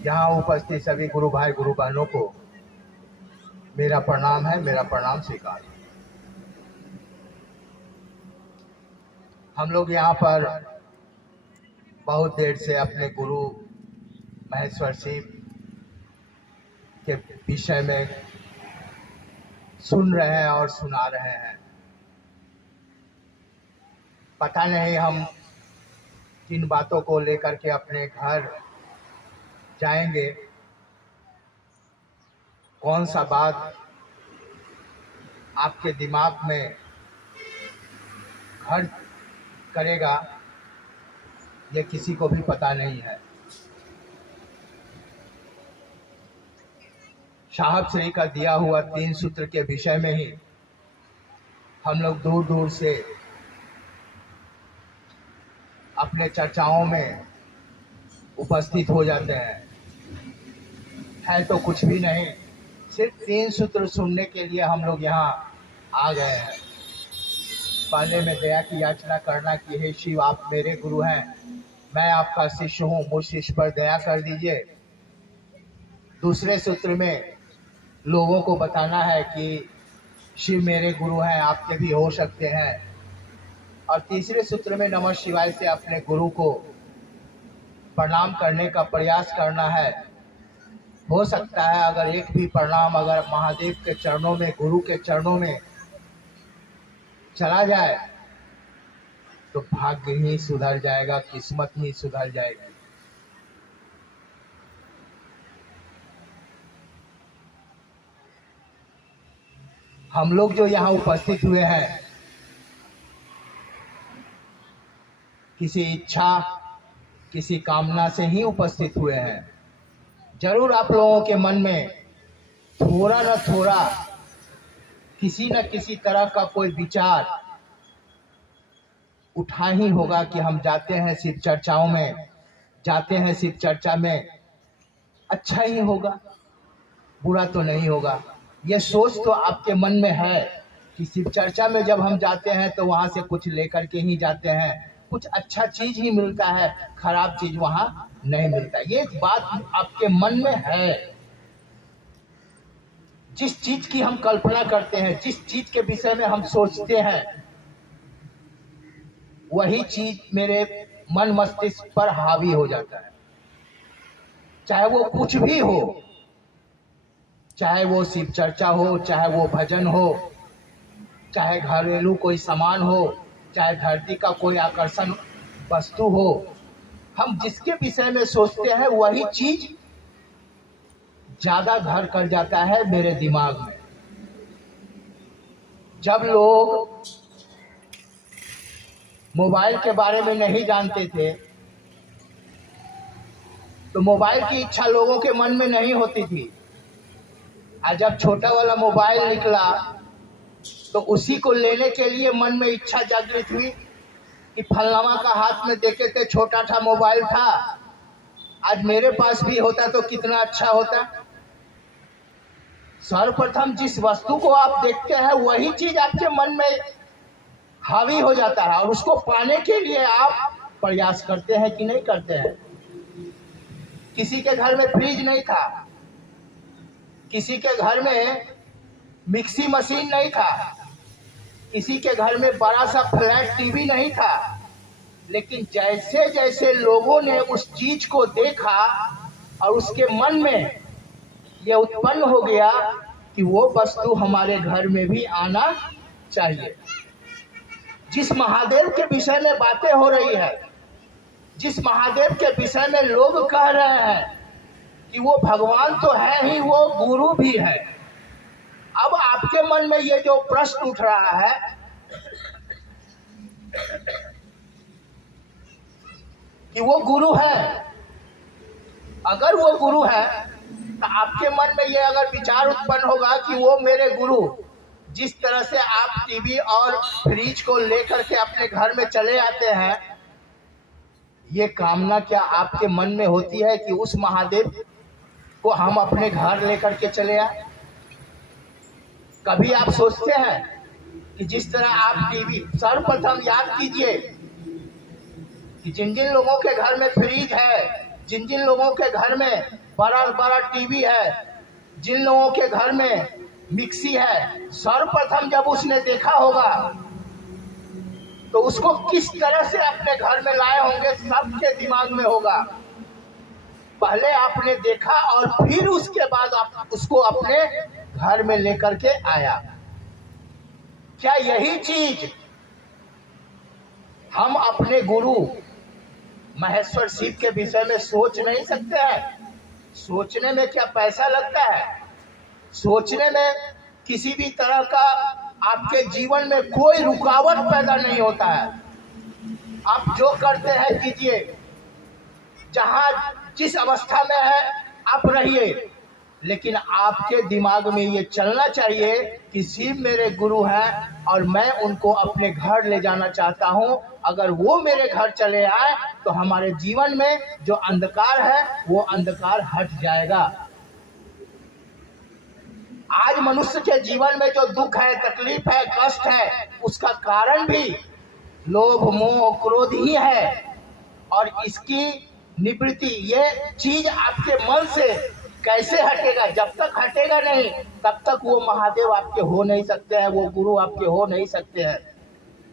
यहाँ उपस्थित सभी गुरु भाई गुरु बहनों को मेरा प्रणाम है, मेरा प्रणाम स्वीकार। हम लोग यहाँ पर बहुत देर से अपने गुरु महेश्वर शिव के विषय में सुन रहे हैं और सुना रहे हैं। पता नहीं हम किन बातों को लेकर के अपने घर जाएंगे, कौन सा बात आपके दिमाग में घर करेगा, ये किसी को भी पता नहीं है। साहब श्री का दिया हुआ 3 सूत्र के विषय में ही हम लोग दूर दूर से अपने चर्चाओं में उपस्थित हो जाते हैं। है तो कुछ भी नहीं, सिर्फ 3 सूत्र सुनने के लिए हम लोग यहाँ आ गए हैं। पहले में दया की याचना करना कि हे शिव, आप मेरे गुरु हैं, मैं आपका शिष्य हूँ, मुझ शिष्य पर दया कर दीजिए। दूसरे सूत्र में लोगों को बताना है कि शिव मेरे गुरु हैं, आपके भी हो सकते हैं। और तीसरे सूत्र में नमः शिवाय से अपने गुरु को प्रणाम करने का प्रयास करना है। हो सकता है अगर एक भी प्रणाम अगर महादेव के चरणों में, गुरु के चरणों में चला जाए तो भाग्य ही सुधर जाएगा, किस्मत ही सुधर जाएगी। हम लोग जो यहाँ उपस्थित हुए हैं किसी इच्छा, किसी कामना से ही उपस्थित हुए हैं। जरूर आप लोगों के मन में थोड़ा न थोड़ा किसी न किसी तरह का कोई विचार उठा ही होगा कि हम जाते हैं शिव चर्चाओं में, जाते हैं शिव चर्चा में, अच्छा ही होगा, बुरा तो नहीं होगा। ये सोच तो आपके मन में है कि शिव चर्चा में जब हम जाते हैं तो वहाँ से कुछ लेकर के ही जाते हैं, कुछ अच्छा चीज ही मिलता है, खराब चीज वहाँ नहीं मिलता। ये बात आपके मन में है। जिस चीज की हम कल्पना करते हैं, जिस चीज के विषय में हम सोचते हैं, वही चीज मेरे मन मस्तिष्क पर हावी हो जाता है। चाहे वो कुछ भी हो, चाहे वो शिव चर्चा हो, चाहे वो भजन हो, चाहे घरेलू कोई सामान हो, चाहे धरती का कोई आकर्षण वस्तु हो, हम जिसके विषय में सोचते हैं वही चीज ज्यादा घर कर जाता है मेरे दिमाग में। जब लोग मोबाइल के बारे में नहीं जानते थे तो मोबाइल की इच्छा लोगों के मन में नहीं होती थी। और जब छोटा वाला मोबाइल निकला तो उसी को लेने के लिए मन में इच्छा जागृत हुई कि फलनामा का हाथ में देखे थे, छोटा था मोबाइल था, आज मेरे पास भी होता तो कितना अच्छा होता। सर्वप्रथम जिस वस्तु को आप देखते हैं वही चीज आपके मन में हावी हो जाता है और उसको पाने के लिए आप प्रयास करते हैं कि नहीं करते हैं। किसी के घर में फ्रिज नहीं था, किसी के घर में मिक्सी मशीन नहीं था, किसी के घर में बड़ा सा फ्लैट टीवी नहीं था, लेकिन जैसे जैसे लोगों ने उस चीज को देखा और उसके मन में यह उत्पन्न हो गया कि वो वस्तु हमारे घर में भी आना चाहिए। जिस महादेव के विषय में बातें हो रही है, जिस महादेव के विषय में लोग कह रहे हैं कि वो भगवान तो है ही, वो गुरु भी है। अब आपके मन में ये जो प्रश्न उठ रहा है कि वो गुरु है, अगर वो गुरु है तो आपके मन में ये अगर विचार उत्पन्न होगा कि वो मेरे गुरु, जिस तरह से आप टीवी और फ्रिज को लेकर के अपने घर में चले आते हैं, ये कामना क्या आपके मन में होती है कि उस महादेव को हम अपने घर लेकर के चले आए? कभी आप सोचते हैं कि जिस तरह आप टीवी, सर्वप्रथम याद कीजिए कि जिन जिन लोगों के घर में फ्रिज है, जिन जिन लोगों के घर में बड़ा बड़ा टीवी है, जिन लोगों के घर में मिक्सी है, सर्वप्रथम जब उसने देखा होगा तो उसको किस तरह से अपने घर में लाए होंगे सबके दिमाग में होगा। पहले आपने देखा और फिर उसके बाद आप उसको अपने घर में लेकर के आया। क्या यही चीज हम अपने गुरु महेश्वर शिव के विषय में सोच नहीं सकते हैं? सोचने में क्या पैसा लगता है? सोचने में किसी भी तरह का आपके जीवन में कोई रुकावट पैदा नहीं होता है। आप जो करते हैं कीजिए, जहां जिस अवस्था में है आप रहिए, लेकिन आपके दिमाग में ये चलना चाहिए कि शिव मेरे गुरु हैं और मैं उनको अपने घर ले जाना चाहता हूं। अगर वो मेरे घर चले आए तो हमारे जीवन में जो अंधकार है वो अंधकार हट जाएगा। आज मनुष्य के जीवन में जो दुख है, तकलीफ है, कष्ट है, उसका कारण भी लोभ मोह क्रोध ही है। और इसकी निवृत्ति ये चीज आपके मन से कैसे हटेगा? जब तक हटेगा नहीं तब तक वो महादेव आपके हो नहीं सकते हैं, वो गुरु आपके हो नहीं सकते हैं।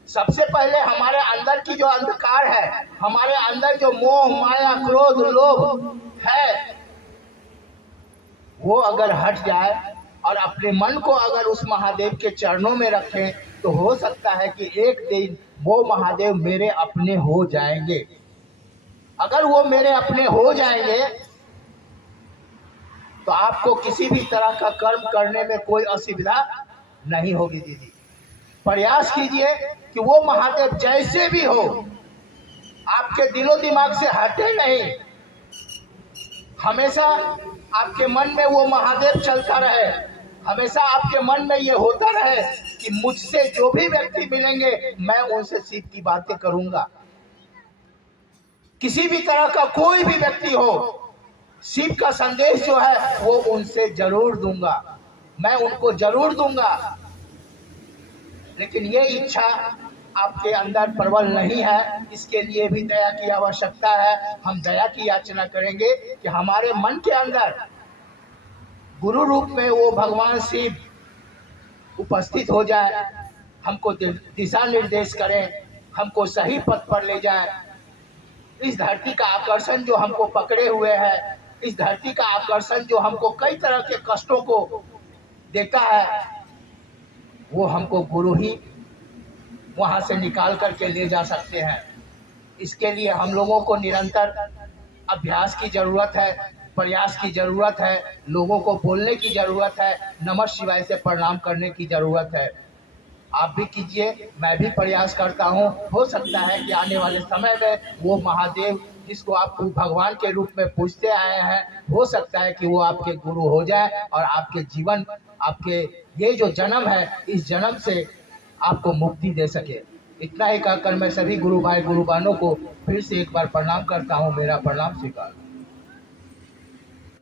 सबसे पहले हमारे अंदर की जो अंधकार है, हमारे अंदर जो मोह माया क्रोध लोभ है, वो अगर हट जाए और अपने मन को अगर उस महादेव के चरणों में रखें तो हो सकता है कि एक दिन वो महादेव मेरे अपने हो जाएंगे। अगर वो मेरे अपने हो जाएंगे तो आपको किसी भी तरह का कर्म करने में कोई असुविधा नहीं होगी। दीदी, प्रयास कीजिए कि वो महादेव जैसे भी हो आपके दिलो दिमाग से हटे नहीं, हमेशा आपके मन में वो महादेव चलता रहे। हमेशा आपके मन में ये होता रहे कि मुझसे जो भी व्यक्ति मिलेंगे मैं उनसे शिव की बातें करूंगा। किसी भी तरह का कोई भी व्यक्ति हो, शिव का संदेश जो है वो उनसे जरूर दूंगा, मैं उनको जरूर दूंगा। लेकिन ये इच्छा आपके अंदर प्रबल नहीं है, इसके लिए भी दया की आवश्यकता है। हम दया की याचना करेंगे कि हमारे मन के अंदर गुरु रूप में वो भगवान शिव उपस्थित हो जाए, हमको दिशा निर्देश करें, हमको सही पथ पर ले जाए। इस धरती का आकर्षण जो हमको पकड़े हुए है, इस धरती का आकर्षण जो हमको कई तरह के कष्टों को देता है, वो हमको गुरु ही वहां से निकाल करके ले जा सकते हैं। इसके लिए हम लोगों को निरंतर अभ्यास की जरूरत है, प्रयास की जरूरत है, लोगों को बोलने की जरूरत है, नमः शिवाय से प्रणाम करने की जरूरत है। आप भी कीजिए, मैं भी प्रयास करता हूँ। हो सकता है कि आने वाले समय में वो महादेव जिसको आप भगवान के रूप में पूजते आए हैं, हो सकता है कि वो आपके गुरु हो जाए और आपके जीवन, आपके ये जो जन्म है, इस जन्म से आपको मुक्ति दे सके। इतना ही कहकर मैं सभी गुरु भाई गुरु बहनों को फिर से एक बार प्रणाम करता हूँ। मेरा प्रणाम स्वीकार।